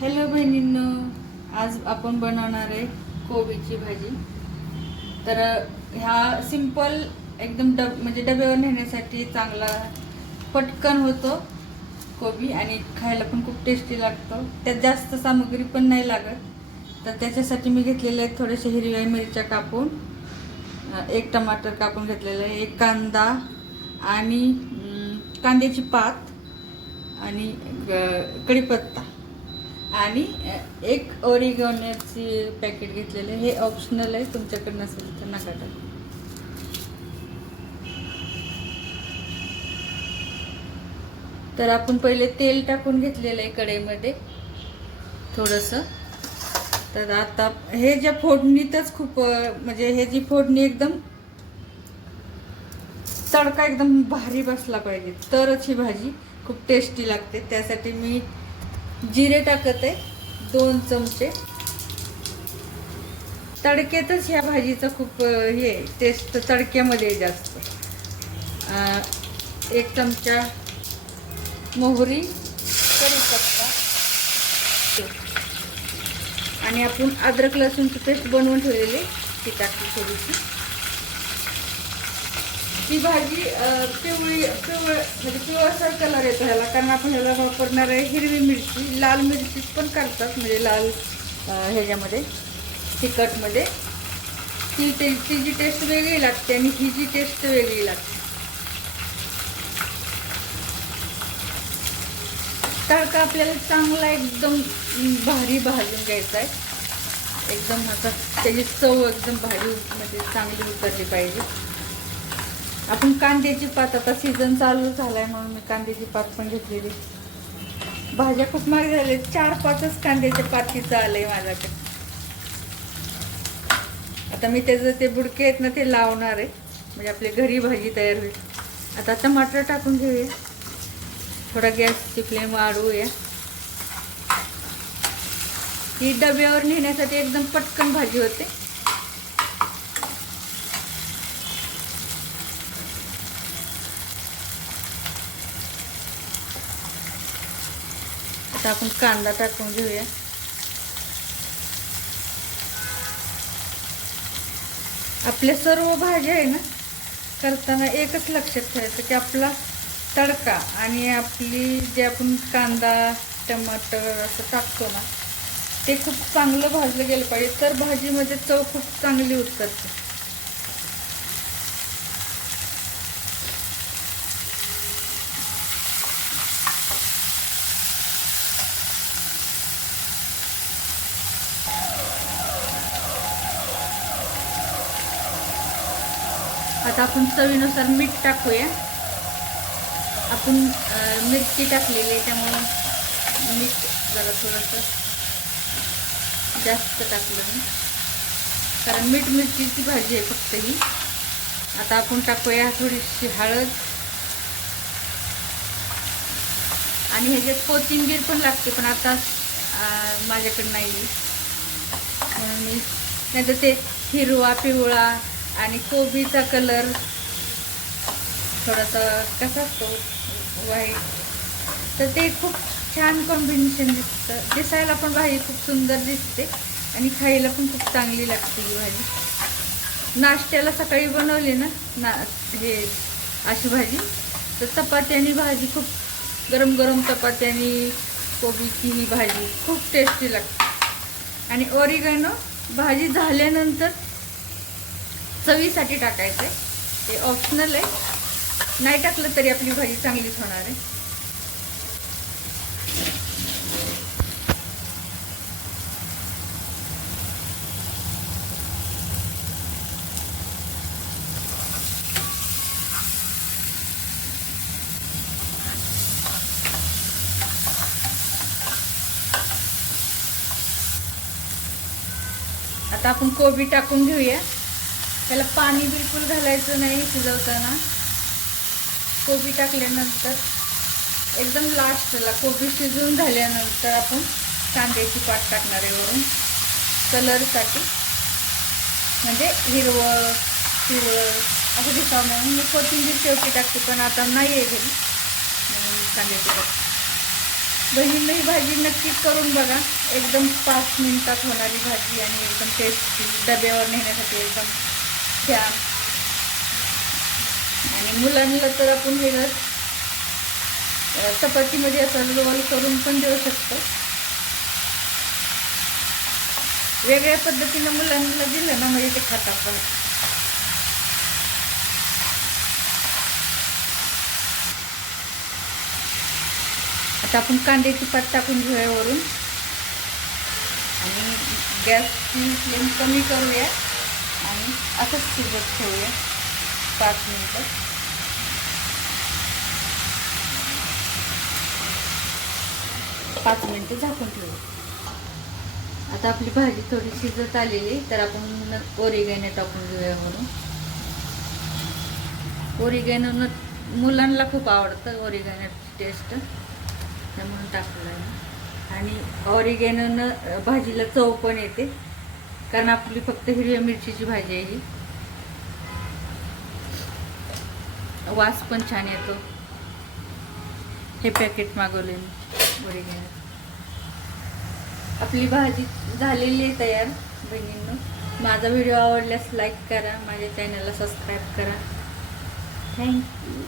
Hello बहिणींनो, आज आपण बनवणार आहे कोबीची भाजी. तर ह्या सिंपल एकदम म्हणजे डब्यावर नेण्यासाठी चांगला पटकन होतो कोबी आणि खायला पण खूप टेस्टी लागतो. त्यात जास्त सामग्री पण नाही लागत. तर त्याच्यासाठी मी घेतलेले आहेत थोडेसे हिरव्या मिरच्या कापून, एक टमाटर कापून घेतलेलं आहे, एक कांदा आणि कांद्याची पात आणि कढीपत्ता आणि एक ओरिगॅनोची पॅकेट घेतलेले. हे ऑप्शनल आहे, तुमच्याकडे नसेल तर नका टाकू. तर आपण पहिले तेल टाकून घेतलेलं आहे कढईमध्ये थोडंसं. तर आता हे ज्या फोडणीतच खूप म्हणजे हे जी फोडणी एकदम तडका एकदम भारी बसला पाहिजे तरच ही भाजी खूप टेस्टी लागते. त्यासाठी मी जिरे टाकत आहे 2 चमचे. तडक्यातच ह्या भाजीचं खूप हे टेस्ट तडक्यामध्ये जास्त. 1 चमचा मोहरी, कढीपत्ता आणि आपण अद्रक लसूणची पेस्ट बनवून ठेवलेली ती टाकली थोडीशी. ही भाजी म्हणजे पिवळसर कलर येतो ह्याला, कारण आपण ह्याला वापरणार आहे हिरवी मिरची. लाल मिरची पण करतात म्हणजे लाल ह्याच्यामध्ये तिखटमध्ये तिची टेस्ट वेगळी लागते आणि ही जी टेस्ट वेगळी लागते. तडका आपल्याला चांगला एकदम भारी भाजून घ्यायचा आहे. एकदम आता त्याची चव एकदम भारी म्हणजे चांगली उतरली पाहिजे. आपण कांद्याची पात, आता सीझन चालू झालाय म्हणून मी कांद्याची पात पण घेतलेली. भाज्या खूप महाग झाले, 4-5च कांद्याच्या पातीचं आलंय माझ्याकडे. आता मी त्याचं ते बुडके आहेत ना ते लावणार आहे, म्हणजे आपल्या घरी भाजी तयार होईल. आता टमाटर टाकून घेऊया. थोडा गॅसची फ्लेम वाढवूया. ही डब्यावर नेण्यासाठी एकदम पटकन भाजी होते. आता आपण कांदा टाकून घेऊया. आपल्या सर्व भाज्या आहे ना करताना एकच लक्षात ठेवायचं की आपला तडका आणि आपली जे आपण कांदा टमाटर असं टाकतो ना ते खूप चांगलं भाजलं गेलं पाहिजे, तर भाजीमध्ये चव खूप चांगली उतरते. आता आपण चवीनुसार मीठ टाकूया. आपण मिरची टाकलेली आहे त्यामुळे मीठ जरा थोडंसं जास्त टाकलं मी, कारण मीठ मिरचीची भाजी आहे फक्त ही. आता आपण टाकूया थोडीशी हळद आणि ह्याच्यात कोथिंबीर पण लागते, पण आता माझ्याकडे नाही म्हणून मी, नाही तर ते हिरवा पिवळा आणि कोबीचा कलर थोडासा कसा असतो व्हाईट, तर ते खूप छान कॉम्बिनेशन दिसतं. दिसायला पण भाजी खूप सुंदर दिसते आणि खायला पण खूप चांगली लागते ही भाजी. नाश्त्याला सकाळी बनवली ना हे अशी भाजी, तर चपाती आणि भाजी खूप गरम गरम चपाती आणि कोबीची ही भाजी खूप टेस्टी लागते. आणि ओरिगॅनो भाजी झाल्यानंतर चवीसाठी टाकायचं आहे, ते ऑप्शनल आहे. नाही टाकलं तरी आपली भाजी चांगलीच होणार आहे. आता आपण कोबी टाकून घेऊया. त्याला पाणी बिलकुल घालायचं नाही शिजवताना. कोबी टाकल्यानंतर एकदम लास्टला कोबी शिजून झाल्यानंतर आपण कांद्याची पात टाकणार आहे वरून कलरसाठी, म्हणजे हिरवं पिवळं असं दिसावं म्हणून. मी कोथिंबीर शेवटी टाकते, पण आता नाही आहे घरी म्हणून कांद्याची पात. बहिणीनं ही भाजी नक्की करून बघा. एकदम 5 मिनिटात होणारी भाजी आणि एकदम टेस्टी, डब्यावर नेण्यासाठी एकदम छान. आणि मुलांना तर आपण हे चपातीमध्ये असं रोल करून पण देऊ शकतो. वेगळ्या पद्धतीनं मुलांना दिलं ना म्हणजे ते खातात पण. आता आपण कांद्याची पात टाकून घेऊया वरून आणि गॅसची फ्लेम कमी करूया आणि असंच शिजत ठेवूया 5 मिनिटं. झाकून ठेवूया. आता आपली भाजी थोडी शिजत आलेली, तर आपण ओरिगॅनो टाकून घेऊया वरून. ओरिगॅनो मुलांना खूप आवडतं ओरिगॅनोची टेस्ट, म्हणून टाकलं आहे. आणि ऑरिगॅनोनं भाजीला चव पण येते, कारण आपली फक्त हिरव्या मिरचीची भाजी आहे ही. वास पण छान येतो. हे पॅकेट मागवले मी ऑरिगॅनो. आपली भाजी झालेली आहे तयार बहिणींनो. माझा व्हिडिओ आवडल्यास लाईक करा, माझ्या चॅनलला सबस्क्राईब करा. थँक्यू.